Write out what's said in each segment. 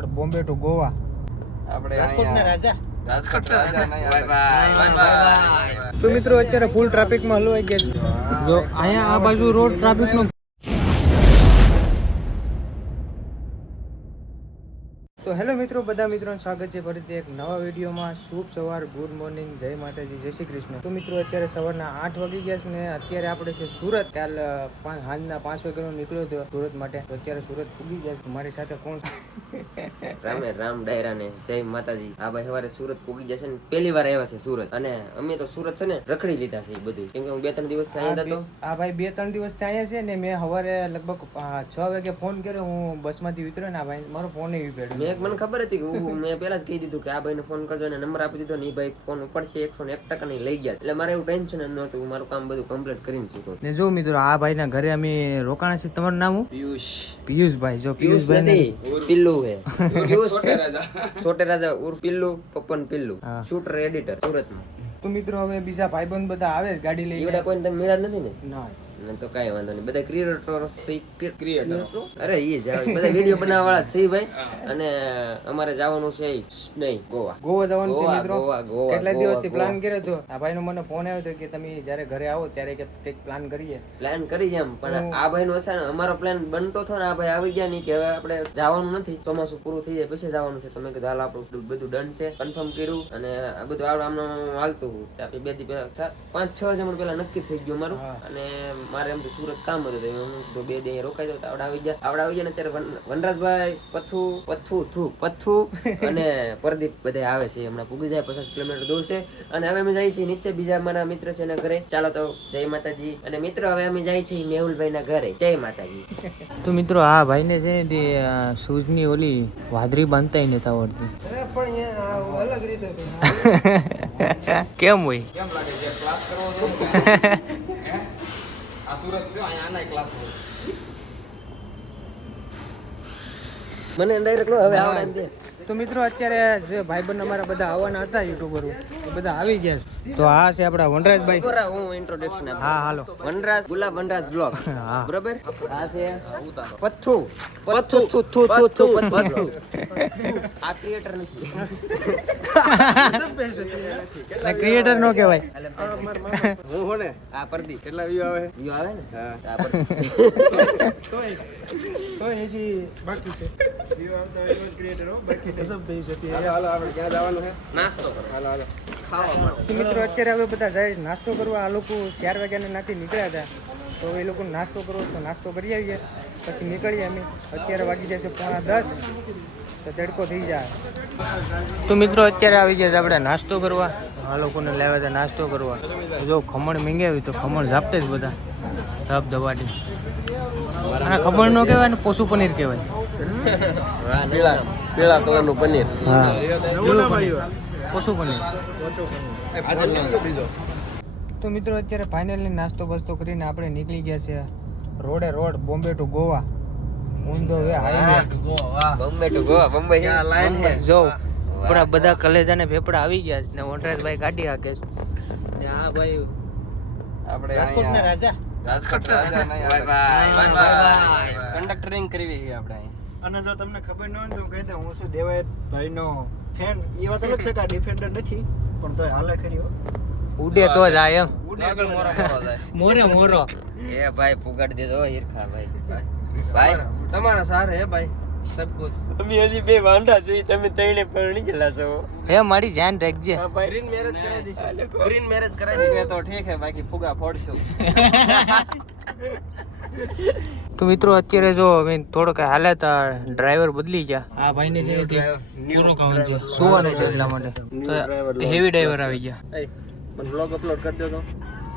Road Bombay to Goa. આપણે રાજકોટના રાજા. તો મિત્રો અત્યારે ફૂલ ટ્રાફિકમાં હલવાઈ ગયા છે. જો અહીંયા આ બાજુ રોડ ટ્રાફિકનો મિત્રો બધા મિત્રોનું સ્વાગત છે. ફરીથી એક નવા વિડીયોમાં શુભ સવાર ગુડ મોર્નિંગ જય માતાજી જય શ્રી કૃષ્ણ. તો મિત્રો અત્યારે સવારના આઠ વાગી ગયા છે ને અત્યારે આપણે છે સુરત. કાલ સાંજના પાંચ વાગ્યાનો નીકળ્યો હતો સુરત માટે. તો અત્યારે સુરત પૂગી ગયા છે. મારી સાથે કોણ રામે રામ ડાયરા ને જય માતાજી. આ ભાઈ સવારે સુરત પૂગી જશે ને પહેલી વાર આવ્યા છે સુરત. અને અમે તો સુરત છે ને રખડી લીધા છે બધું. કેમ કે હું બે ત્રણ દિવસ અહીંયા હતો. આ ભાઈ બે ત્રણ દિવસથી આવ્યા છે ને મેં સવારે લગભગ છ વાગે ફોન કર્યો. હું બસમાંથી ઉતર્યો ને આ ભાઈ મારો ફોન એવી મેં મને ખબર હતી કે હું મેં પહેલા જ કહી દીધું કે આ ભાઈને ફોન કરજો અને નંબર આપી દીધો ને એ ભાઈ ફોન ઉપડશે એકસો ને એક ટકા નહીં લઈ ગયા. એટલે મારે એવું ટેન્શન જ નહોતું મારું કામ બધું કમ્પ્લીટ કરીને શીખો ને જો મિત્રો આ ભાઈના ઘરે અમે રોકાણા છે તમારું નામ પિયુષ. પિયુષભાઈ. જો પિયુષ પિયુષભાઈ નથી પિલ્લુ હે પિયુષ છોટે રાજા. છોટે રાજા ઉર્ફ પિલ્લુ પપ્પન પિલ્લુ. શૂટર એડિટર સુરતમાં. તો મિત્રો હવે બીજા ભાઈબંધ બધા આવે ગાડી લઈને. એવડા કોઈને તમે મેળા નથી ને? ના. ના તો કાંઈ વાંધો નહીં. બધા ક્રિએટરો ક્રિએટર અરે એ જ બધા વીડિયો બનાવવા વાળા છે ભાઈ. અને અમારે જવાનું છે નહીં ગોવા. ગોવા જવાનું છે મિત્રો? ગોવા, ગોવા, કેટલા દિવસથી પ્લાન કર્યો હતો? આ ભાઈનો મને ફોન આવ્યો હતો કે તમે જ્યારે ઘરે આવો ત્યારે કે કંઈક પ્લાન કરીએ. પ્લાન કરી એમ પણ આ ભાઈ નો છે ને અમારો પ્લાન બનતો હતો ને આ ભાઈ આવી ગયા નહીં કે હવે આપણે જવાનું નથી. ચોમાસું પૂરું થઈ જાય પછી જવાનું છે. તો મેં કીધું હાલ આપણું બધું ડન છે. કન્ફર્મ કર્યું અને આ બધું આવડે આમ હાલતું. બે દી પહેલા પાંચ છ જમણ પહેલા નક્કી થઈ ગયું મારું. અને મારે એમ તો સુરત કામ હતું તો હું તો બે દે રોકાઈ દઉં તો આવડે આવી જાય આવડા આવી જાય ને ત્યારે વનરાજભાઈ પથ્થુ પથ્થુ થુ પથ્થુ અને પરદીપ બધા આવે છે હમણાં પૂગી જાય પચાસ કિલોમીટર દૂર છે. અને હવે અમે જઈએ છીએ નીચે બીજા મારા મિત્ર છે એના ઘરે. ચાલો તો જય માતાજી. અને મિત્ર હવે અમે જઈએ છીએ મેહુલભાઈ ના ઘરે. જય માતાજી. તો મિત્રો આ ભાઈને છે ને તે શૂઝની ઓલી વાદરી બાંધતા નથી આવડતી અલગ રીતે કેમ હોય? કેમ લાગે ક્લાસ કરવો સુરત છે અહીંયા આના ક્લાસ હોય મને ડાયરેક્ટ હવે આવડે તો મિત્રો અત્યારે જે ભાઈબંધ અમારા બધા આવવાના હતા યુટ્યુબરો એ બધા આવી ગયા છે. તો આ છે આપણા વનરાજભાઈ. બરાબર, હું ઇન્ટ્રોડક્શન આપું. હા હાલો. વનરાજ ગુલાબ વનરાજ બ્લોગ બરાબર? આ છે પથ્થુ. પથ્થુ થુ થુ થુ થુ પથ્થુ. આ ક્રિએટર નથી. ક્રિએટર નો કહેવાય. હું હો ને આ પરદી કેટલા વ્યૂ આવે? વ્યૂ આવે ને? હા. તો મિત્રો, અત્યારે હવે બધા જાય નાસ્તો કરવા. આ લોકો ચાર વાગ્યાના નાથી નીકળ્યા હતા. તો એ લોકો નાસ્તો કરવો તો નાસ્તો કરી આવીએ. પછી નીકળીએ અમે. અત્યારે વાગી જાય છે પોણા દસ. તો તડકો થઈ જાય. તો મિત્રો, અત્યારે આવી ગયા આપણે નાસ્તો કરવા. આ લોકોને લાવ્યા હતા નાસ્તો કરવા. જો ખમણ મીંગાવી તો ખમણ ઝાપતે જ બધા. ધબ ધબાટી અને ખમણ ન કહેવાય ને, પોસુ પનીર કહેવાય. પીળા પીળા કલરનું પનીર. હા પીળું પનીર તો મિત્રો અત્યારે ફાઇનલી નાસ્તો બસ્તો કરીને આપણે નીકળી ગયા છે રોડે રોડ બોમ્બે ટુ ગોવા. ઊંધો way highway Bombay to Goa Bombay line હે. જો આપણા બધા કલેજાને ભેપડા આવી ગયા છે ને વનરાજભાઈ કાઢી હાકે છે. ને આ ભાઈ આપણે રાજકોટના રાજા. રાજકોટ રાજા નહીં બાય બાય બાય કંડક્ટરિંગ કરવી છે આપણે અહીં. અને જો તમને ખબર ન હોય તો કહી દઉં હું શું દેવાયત ભાઈનો ફેન એ વાત અલગ છે કે ડિફેન્ડર નથી પણ તોય હાલે ખરી હો. ઉડે તો જાય એમ. એમ આગળ મોરા મોરા જાય. મોરે મોરો. એ ભાઈ પુગાડી દેજો ઈરખા ભાઈ. ભાઈ તમારા સારે હે ભાઈ. સબ કુછ. અમે હજી બે વાંડા છે તમે ત્રણે પરણી ગયેલા છો હે મારી જાન રાખજે. ગ્રીન મેરેજ કરાવી દીધું ગ્રીન મેરેજ કરાવી દીધું તો ઠીક હે બાકી ફુગા ફોડશું. તો મિત્રો અત્યારે જો અમે થોડોક હાલે તો ડ્રાઈવર બદલી ગયા. આ ભાઈ ને જે ન્યુરો કાવન છે. સુવાનું છે એટલા માટે. તો હેવી ડ્રાઈવર આવી ગયા. મને બ્લોગ અપલોડ કરી દો તો.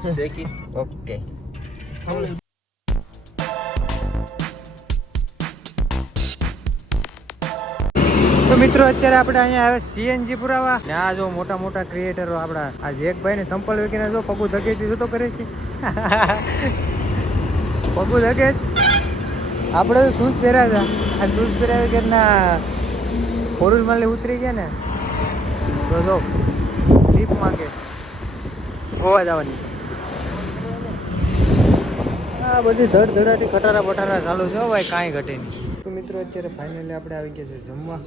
ઓકે તો મિત્રો, અત્યારે આપણે અહીંયા આવે સીએનજી પુરાવા. ને આ જો મોટા મોટા ક્રિએટરો આપણા. આ જેકભાઈ ને સંપલ વેકીને જો પગુ ધકેથી શું તો કરે છે? પગુ ધકેશ આપણે તો શૂઝ પહેર્યા હતા. આ શૂઝ પહેર્યા વગર ના ફોર વ્હીલમાં ઉતરી ગયા ને. તો જો લીપ માંગે. ગોવા જવાની. આ બધી ધડ ધડાટી ખટારા બટારા ચાલુ છે ભાઈ, કાંઈ ઘટે નહીં. તો મિત્રો, અત્યારે ફાઇનલી આપણે આવી ગયા છે જમવા.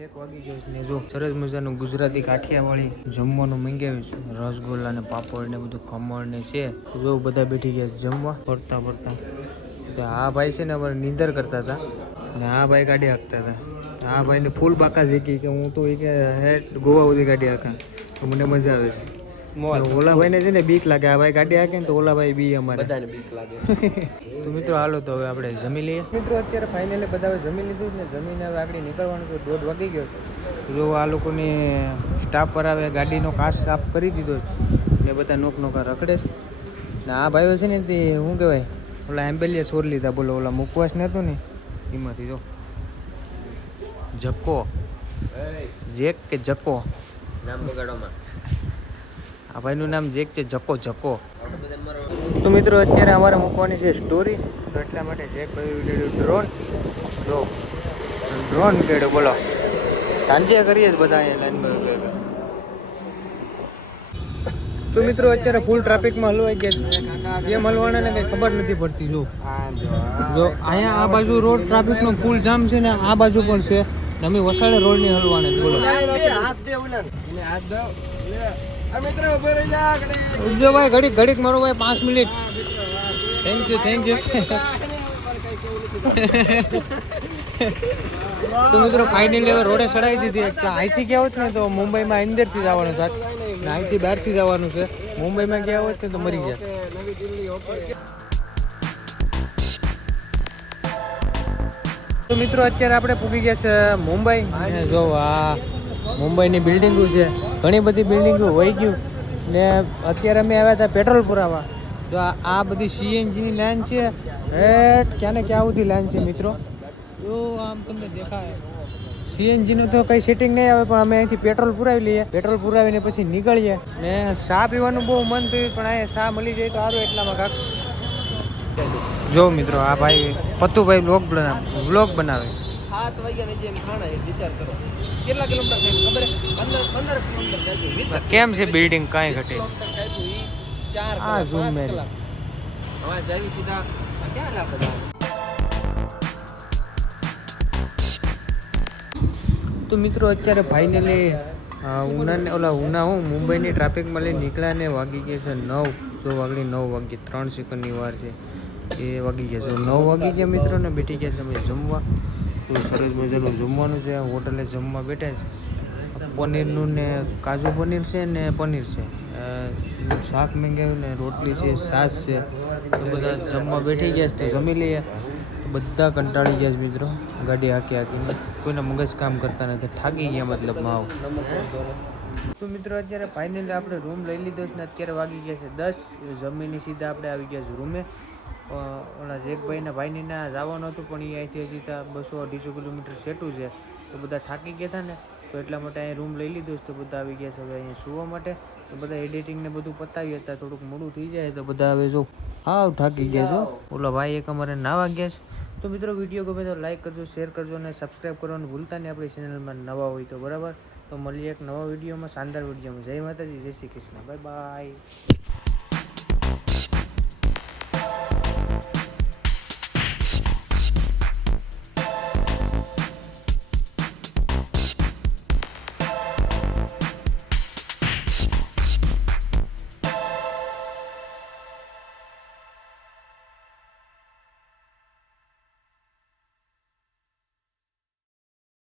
એક વાગી ગયો છે ને જો સરસ મજાનું ગુજરાતી કાઠિયાવાડી જમવાનું મંગાવ્યું છે. રસગુલ્લા ને પાપડ ને બધું ખમણ ને છે. જો બધા બેઠી ગયા જમવા. ફરતા ફરતા. તો આ ભાઈ છે ને અમારે નીંદર કરતા હતા. ને આ ભાઈ ગાડી હાંકતા હતા. આ ભાઈને ફૂલ બાકા શીખી કે હું તો એ કે હેડ ગોવા સુધી ગાડી હાંકા. તો મને મજા આવે છે. ઓલા ભાઈને છે ને બીક લાગે. આ ભાઈ ગાડી આગે ને તો ઓલા ભાઈ બી અમારે. બધાને બીક લાગે. તો મિત્રો હાલો તો હવે આપણે જમી લઈએ. મિત્રો અત્યારે ફાઇનલી બધા હવે જમી લીધું ને જમીને હવે આગળ નીકળવાનું છે. દોઢ વાગી ગયો છે. જો આ લોકોને સ્ટાફ પર આવે ગાડીનો કાચ સાફ કરી દીધો ને બધા નોક નોકા રખડે છે. ને આ ભાઈઓ છે ને તે શું કહેવાય? ઓલા એમ્બેલિયા સોર લીધા. બોલો ઓલા મુકવાસ ને હતું ને એમાંથી જો. જક્કો જેક કે જક્કો નામ બગાડવામાં આ ભાઈનું નામ જેક છે જકો જકો. તો મિત્રો અત્યારે અમારે મૂકવાની છે સ્ટોરી તો એટલા માટે જેક ડ્રોન જો ડ્રોન કેડ્યો બોલો. તાંજિયા કરીએ જ બધા અહીંયા લાઈનમાં ઊભા. તો મિત્રો અત્યારે ફૂલ ટ્રાફિકમાં હલવાઈ ગયા છે. કેમ હલવાના ને કંઈ ખબર નથી પડતી જો. જો અહીંયા આ બાજુ રોડ ટ્રાફિકનો ફૂલ જામ છે ને આ બાજુ પણ છે. અમે વસાડે રોડની હલવાના હાથ બોલો ભાઈ ઘડીક ઘડીક મારો ભાઈ પાંચ minute. Thank you thank you તો મિત્રો ફાઇનલી હવે રોડે ચડાવી દીધી. એટલે અહીંથી ગયા હોત ને તો મુંબઈમાં અંદરથી જવાનું થાત ને અહીંથી બહારથી જવાનું છે. મુંબઈમાં ગયા હોત ને તો મરી ગયા. તો મિત્રો અત્યારે આપણે પૂગી ગયા છે મુંબઈ. જો આ મુંબઈની બિલ્ડિંગો છે. ઘણી બધી બિલ્ડિંગો વહી ગયું. ને અત્યારે અમે આવ્યા હતા પેટ્રોલ પુરાવા તો આ બધી સીએનજીની લાઈન છે. હેઠ ક્યાં ને ક્યાં સુધી લાઈન છે મિત્રો? તો આમ તમને દેખાય. સીએનજી નું તો કઈ સેટિંગ નહીં આવે પણ અમે અહીંથી પેટ્રોલ પુરાવી લઈએ. પેટ્રોલ પુરાવીને પછી નીકળીએ. ને ચા પીવાનું બહુ મન થયું પણ અહીંયા ચા મળી જાય તો સારું એટલામાં કાક. જો મિત્રો આ ભાઈ પતુભાઈ બ્લોગ બનાવે બ્લોગ બનાવે. હાથ વાગ્યા ને જેમ ખાણા વિચાર કરો. કેટલા કિલોમીટર થાય? ખબર? પંદર પંદર કિલોમીટર થાય કેમ છે બિલ્ડિંગ કાંઈ ઘટે? ચાર કલાક, પાંચ કલાક. હવે જાવી સીધા. આ ક્યાં લાગે જવાનું? તો મિત્રો અત્યારે ફાઇનલી ઉનાને ઓલા ઉના હું મુંબઈની ટ્રાફિકમાં લઈ નીકળ્યા ને વાગી ગયા છે નવ. જો વાગણી નવ વાગી ત્રણ સેકન્ડની વાર છે. એ વાગી ગયા છે. નવ વાગી ગયા મિત્રો ને બેઠી ગયા છે અમે જમવા. તો સરસ મજાનું જમવાનું છે. હોટલે જમવા બેઠા છે. પનીરનું ને કાજુ પનીર છે ને પનીર છે. શાક મંગાવ્યું ને રોટલી છે, છાશ છે. એ બધા જમવા બેઠી ગયા છે. તો જમી લઈએ. બધા કંટાળી ગયા છે મિત્રો. ગાડી હાકી હાકીને. કોઈના મગજ કામ કરતા નથી. થાકી ગયા મતલબ માવ. તો મિત્રો અત્યારે ફાઇનલી આપણે રૂમ લઈ લીધો છે ને અત્યારે વાગી ગયા છે દસ. જમીને સીધા આપણે આવી ગયા છે રૂમે. ઓલા જેકભાઈના ભાઈનીના જવાનું હતું પણ એ અહીંથી ત્યાં બસો અઢીસો કિલોમીટર સેટું છે. તો બધા થાકી ગયા હતા ને તો એટલા માટે અહીં રૂમ લઈ લીધો છે તો બધા આવી ગયા છે હવે અહીંયા સુવા માટે. તો બધા એડિટિંગ ને બધું પતાવી હતા થોડુંક મોડું થઈ જાય તો બધા હવે જો હાવ થાકી ગયા છો. ઓલા ભાઈ એક અમારે નાવા ગયા છે. તો મિત્રો વીડિયો ગમે તો લાઈક કરજો શેર કરજો અને સબસ્ક્રાઈબ કરવાનું ભૂલતા નહીં આપણી ચેનલમાં નવા હોય તો બરાબર. તો મળીએ એક નવા વિડીયોમાં શાનદાર વિડીયોમાં. જય માતાજી જય શ્રી કૃષ્ણ. Bye bye